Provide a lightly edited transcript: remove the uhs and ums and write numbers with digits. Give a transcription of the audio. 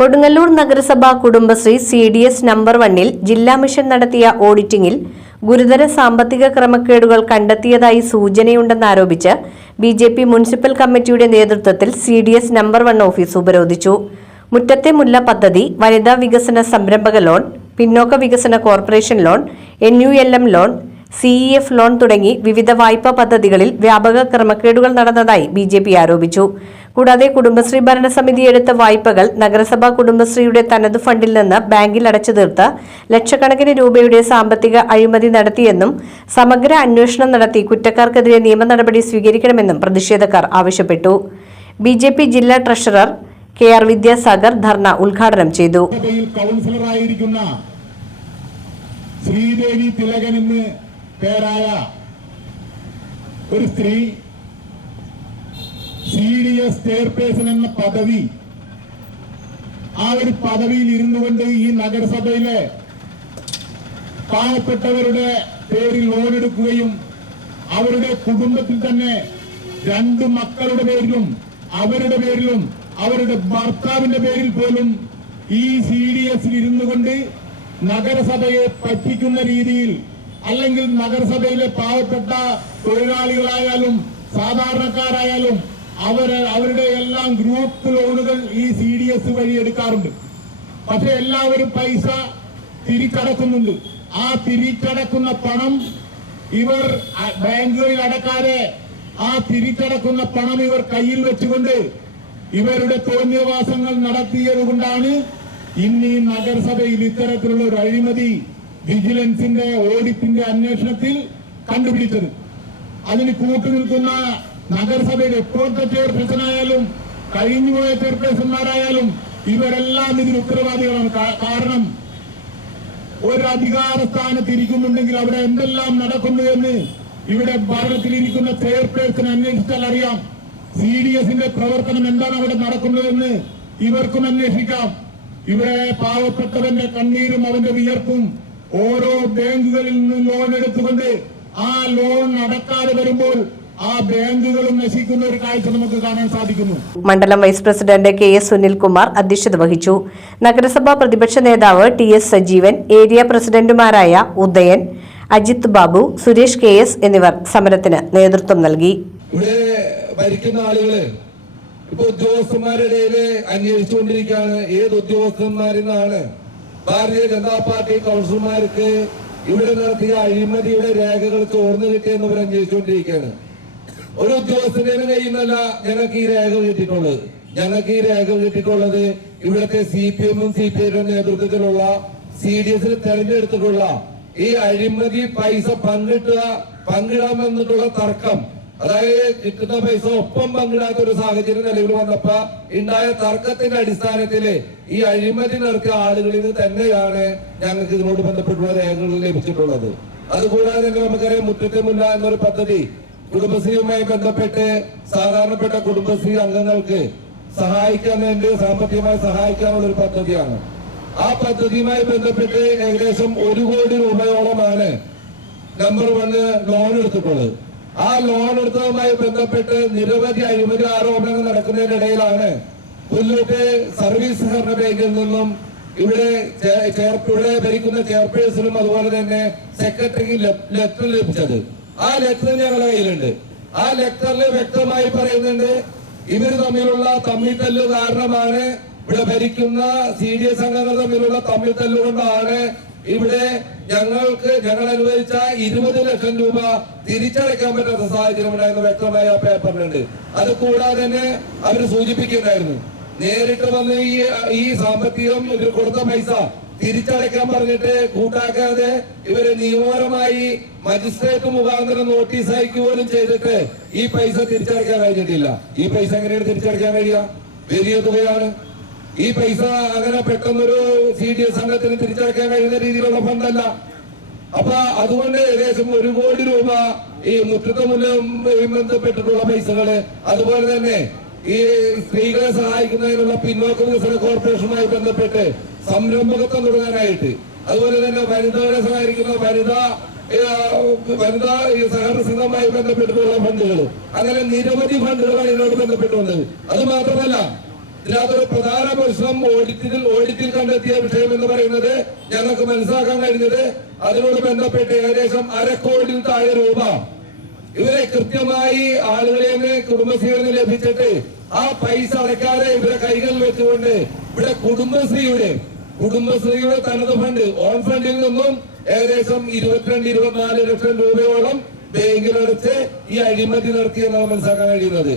കൊടുങ്ങല്ലൂർ നഗരസഭ Kudumbashree CDS number 1-ൽ ജില്ലാ mission നടത്തിയ ഓഡിറ്റിംഗിൽ ഗുരുതര സാമ്പത്തിക ക്രമക്കേടുകൾ കണ്ടെത്തിയതായി സൂചനയുണ്ടെന്നാരോപിച്ച് BJP മുനിസിപ്പൽ കമ്മിറ്റിയുടെ നേതൃത്വത്തിൽ CDS നമ്പർ 1 ഓഫീസ് ഉപരോധിച്ചു. മുറ്റത്തെ മുല്ല പദ്ധതി, വനിതാ വികസന സംരംഭക ലോൺ, പിന്നോക്ക വികസന corporation loan, NULM loan, CEF loan തുടങ്ങി വിവിധ വായ്പാ പദ്ധതികളിൽ വ്യാപക ക്രമക്കേടുകൾ നടന്നതായി BJP ആരോപിച്ചു. കൂടാതെ കുടുംബശ്രീ ഭരണസമിതി എടുത്ത വായ്പകൾ നഗരസഭാ കുടുംബശ്രീയുടെ തനത് ഫണ്ടിൽ നിന്ന് ബാങ്കിൽ അടച്ചു തീർത്ത് ലക്ഷക്കണക്കിന് രൂപയുടെ സാമ്പത്തിക അഴിമതി നടത്തിയെന്നും സമഗ്ര അന്വേഷണം നടത്തി കുറ്റക്കാർക്കെതിരെ നിയമ നടപടി സ്വീകരിക്കണമെന്നും പ്രതിഷേധക്കാർ ആവശ്യപ്പെട്ടു. BJP ജില്ലാ ട്രഷറർ KR വിദ്യാസാഗർ ധർണ ഉദ്ഘാടനം ചെയ്തു. ശ്രീദേവി തിലകൻ എന്ന് പേരായ ഒരു സ്ത്രീ CDS ചെയർപേഴ്സൺ എന്ന പദവി, ആ ഒരു പദവിയിൽ ഇരുന്നു കൊണ്ട് ഈ നഗരസഭയിലെ പാവപ്പെട്ടവരുടെ പേരിൽ ലോൺ എടുക്കുകയും അവരുടെ കുടുംബത്തിൽ തന്നെ 2 മക്കളുടെ പേരിലും അവരുടെ പേരിലും അവരുടെ ഭർത്താവിന്റെ പേരിൽ പോലും ഈ CDSൽ ഇരുന്നു കൊണ്ട് നഗരസഭയെ പറ്റിക്കുന്ന രീതിയിൽ, അല്ലെങ്കിൽ നഗരസഭയിലെ പാവപ്പെട്ട തൊഴിലാളികളായാലും സാധാരണക്കാരായാലും അവരുടെ എല്ലാം ഗ്രൂപ്പ് ലോണുകൾ ഈ CDS വഴി എടുക്കാറുണ്ട്. പക്ഷെ എല്ലാവരും പൈസ തിരിച്ചടക്കുന്നുണ്ട്. ആ തിരിച്ചടക്കുന്ന പണം ഇവർ ബാങ്കുകളിൽ അടക്കാതെ ആ തിരിച്ചടക്കുന്ന പണം ഇവർ കയ്യിൽ വെച്ചുകൊണ്ട് ഇവരുടെ തോന്നിയവാസങ്ങൾ നടത്തിയത് കൊണ്ടാണ് ഇന്ന് ഈ നഗരസഭയിൽ ഇത്തരത്തിലുള്ള ഒരു അഴിമതി വിജിലൻസിന്റെ ഓഡിറ്റിന്റെ അന്വേഷണത്തിൽ കണ്ടുപിടിച്ചത്. അതിന് കൂട്ടുനിൽക്കുന്ന നഗരസഭയുടെ ഇപ്പോഴത്തെ ചെയർപേഴ്സണായാലും കഴിഞ്ഞുപോയ ചെയർപേഴ്സന്മാരായാലും ഇവരെല്ലാം ഇതിന് ഉത്തരവാദികളാണ്. കാരണം ഒരു അധികാര സ്ഥാനത്ത് ഇരിക്കുന്നുണ്ടെങ്കിൽ അവിടെ എന്തെല്ലാം നടക്കുന്നു എന്ന് ഇവിടെ ഭരണത്തിലിരിക്കുന്ന ചെയർപേഴ്സൺ അന്വേഷിച്ചാൽ അറിയാം. CDSന്റെ പ്രവർത്തനം എന്താണ് അവിടെ നടക്കുന്നതെന്ന് ഇവർക്കും അന്വേഷിക്കാം. ഇവിടെ പാവപ്പെട്ടവന്റെ കണ്ണീരും അവന്റെ വിയർപ്പും ഓരോ ബാങ്കുകളിൽ നിന്നും ലോൺ എടുത്തുകൊണ്ട് ആ ലോൺ അടക്കാതെ വരുമ്പോൾ ആ ബാങ്കുകളും നശിക്കുന്ന ഒരു കാഴ്ച നമുക്ക് കാണാൻ സാധിക്കുന്നു. മണ്ഡലം വൈസ് പ്രസിഡന്റ് KS സുനിൽകുമാർ അധ്യക്ഷത വഹിച്ചു. നഗരസഭാ പ്രതിപക്ഷ നേതാവ് TS സജീവൻ, ഏരിയ പ്രസിഡന്റുമാരായ ഉദയൻ, അജിത് ബാബു, സുരേഷ് KS എന്നിവർ സമരത്തിന് നേതൃത്വം നൽകി. ഇവിടെ ഭരിക്കുന്ന ആളുകള് ഇപ്പൊ ഉദ്യോഗസ്ഥന്മാരുടെ അന്വേഷിച്ചുകൊണ്ടിരിക്കുകയാണ്. ഏത് ഉദ്യോഗസ്ഥന്മാരെന്നാണ് ഭാരതീയ ജനതാ പാർട്ടി കൗൺസിലർമാർക്ക് ഇവിടെ നടത്തിയ അഴിമതിയുടെ രേഖകൾ ചോർന്നു കിട്ടിയെന്ന് ഇവർ അന്വേഷിച്ചുകൊണ്ടിരിക്കുകയാണ്. ഒരു ഉദ്യോഗസ്ഥന്റെ കയ്യിൽ നിന്നല്ല ഞങ്ങൾക്ക് ഈ രേഖ കിട്ടിയിട്ടുള്ളത്. ഞങ്ങൾക്ക് ഈ രേഖ കിട്ടിയിട്ടുള്ളത് ഇവിടുത്തെ CPM-ഉം CPI-യുടെ നേതൃത്വത്തിലുള്ള CDSന് തെരഞ്ഞെടുത്തിട്ടുള്ള ഈ അഴിമതി പൈസ പങ്കിടാമെന്നിട്ടുള്ള തർക്കം, അതായത് കിട്ടുന്ന പൈസ ഒപ്പം പങ്കിടാത്ത ഒരു സാഹചര്യം നിലവിൽ വന്നപ്പോ ഉണ്ടായ തർക്കത്തിന്റെ അടിസ്ഥാനത്തില് ഈ അഴിമതി നടത്തിയ ആളുകളിൽ നിന്ന് തന്നെയാണ് ഞങ്ങൾക്ക് ഇതിനോട് ബന്ധപ്പെട്ടുള്ള രേഖകൾ ലഭിച്ചിട്ടുള്ളത്. അതുകൂടാതെ തന്നെ നമുക്കറിയാം, മുറ്റത്തെ മുല്ല എന്നൊരു പദ്ധതി കുടുംബശ്രീയുമായി ബന്ധപ്പെട്ട് സാധാരണപ്പെട്ട കുടുംബശ്രീ അംഗങ്ങൾക്ക് സഹായിക്കാൻ വേണ്ടി സാമ്പത്തികമായി സഹായിക്കാനുള്ള ഒരു പദ്ധതിയാണ്. ആ പദ്ധതിയുമായി ബന്ധപ്പെട്ട് ഏകദേശം 1 കോടി രൂപയോളമാണ് നമ്പർ 1 ലോൺ എടുത്തിട്ടുള്ളത്. ആ ലോൺ എടുത്തതുമായി ബന്ധപ്പെട്ട് നിരവധി അഴിമതി ആരോപണങ്ങൾ നടക്കുന്നതിനിടയിലാണ് പുല്ലൂറ്റ് സർവീസ് സഹകരണ ബാങ്കിൽ നിന്നും ഇവിടെ ഭരിക്കുന്ന ചെയർപേഴ്സണും അതുപോലെ തന്നെ സെക്രട്ടറിക്ക് ലെറ്റർ ലഭിച്ചത്. ആ ലെറ്റർ ഞങ്ങളുടെ കയ്യിലുണ്ട്. ആ ലെറ്ററിൽ വ്യക്തമായി പറയുന്നുണ്ട്, ഇവർ തമ്മിലുള്ള തമ്മിത്തല്ല് കാരണമാണ്, ഇവിടെ ഭരിക്കുന്ന CDS അംഗങ്ങൾ തമ്മിലുള്ള തമ്മിത്തല്ല് കൊണ്ടാണ് ഇവിടെ ഞങ്ങൾ അനുവദിച്ച 20 ലക്ഷം രൂപ തിരിച്ചടയ്ക്കാൻ പറ്റാത്ത സാഹചര്യം ഉണ്ടായിരുന്നു വ്യക്തമായ ആ പേപ്പറിലുണ്ട്. അത് കൂടാതെ തന്നെ അവർ സൂചിപ്പിക്കുന്നുണ്ടായിരുന്നു, നേരിട്ട് വന്ന് ഈ സാമ്പത്തികം ഇവർ കൊടുത്ത പൈസ തിരിച്ചടയ്ക്കാൻ പറഞ്ഞിട്ട് കൂട്ടാക്കാതെ ഇവര് നിയമപരമായി മജിസ്ട്രേറ്റ് മുഖാന്തരം നോട്ടീസ് അയക്കുക പോലും ചെയ്തിട്ട് ഈ പൈസ തിരിച്ചടയ്ക്കാൻ കഴിഞ്ഞിട്ടില്ല. ഈ പൈസ എങ്ങനെയാണ് തിരിച്ചടയ്ക്കാൻ കഴിയുക? വലിയ തുകയാണ്. ഈ പൈസ അങ്ങനെ പെട്ടെന്നൊരു CDS സംഘത്തിന് തിരിച്ചടയ്ക്കാൻ കഴിയുന്ന രീതിയിലുള്ള ഫണ്ടല്ല. അപ്പൊ അതുകൊണ്ട് ഏകദേശം 1 കോടി രൂപ ഈ മുറ്റത്തെ മുല്ലുമായി ബന്ധപ്പെട്ടിട്ടുള്ള പൈസകള്, അതുപോലെ തന്നെ ഈ സ്ത്രീകളെ സഹായിക്കുന്നതിനുള്ള പിന്നോക്ക വികസന കോർപ്പറേഷനുമായി ബന്ധപ്പെട്ട് സംരംഭകത്വം തുടങ്ങാനായിട്ട്, അതുപോലെ തന്നെ വനിതകളെ സഹായിക്കുന്ന വനിതാ സഹകരണ സംഘവുമായി ബന്ധപ്പെട്ടിട്ടുള്ള ഫണ്ടുകൾ, അങ്ങനെ നിരവധി ഫണ്ടുകളാണ് ഇതിനോട് ബന്ധപ്പെട്ടുള്ളത്. അത് മാത്രമല്ല ഇതിനകത്തൊരു പ്രധാന പ്രശ്നം ഓഡിറ്റിൽ കണ്ടെത്തിയ വിഷയം എന്ന് പറയുന്നത് ഞങ്ങൾക്ക് മനസ്സിലാക്കാൻ കഴിഞ്ഞത് അതിനോട് ബന്ധപ്പെട്ട് ഏകദേശം 1/2 കോടിയിൽ താഴെ രൂപ ഇവരെ കൃത്യമായി ആളുകളിൽ നിന്ന് കുടുംബശ്രീയിൽ നിന്ന് ലഭിച്ചിട്ട് ആ പൈസ അടയ്ക്കാതെ ഇവരെ കൈകളിൽ വെച്ചുകൊണ്ട് ഇവിടെ കുടുംബശ്രീയുടെ തനത് ഫണ്ട് ഓൺ ഫണ്ടിൽ നിന്നും ഏകദേശം 22-24 ലക്ഷം രൂപയോളം ബാങ്കിലടച്ച് ഈ അഴിമതി നടത്തിയെന്നാണ് മനസ്സിലാക്കാൻ കഴിയുന്നത്.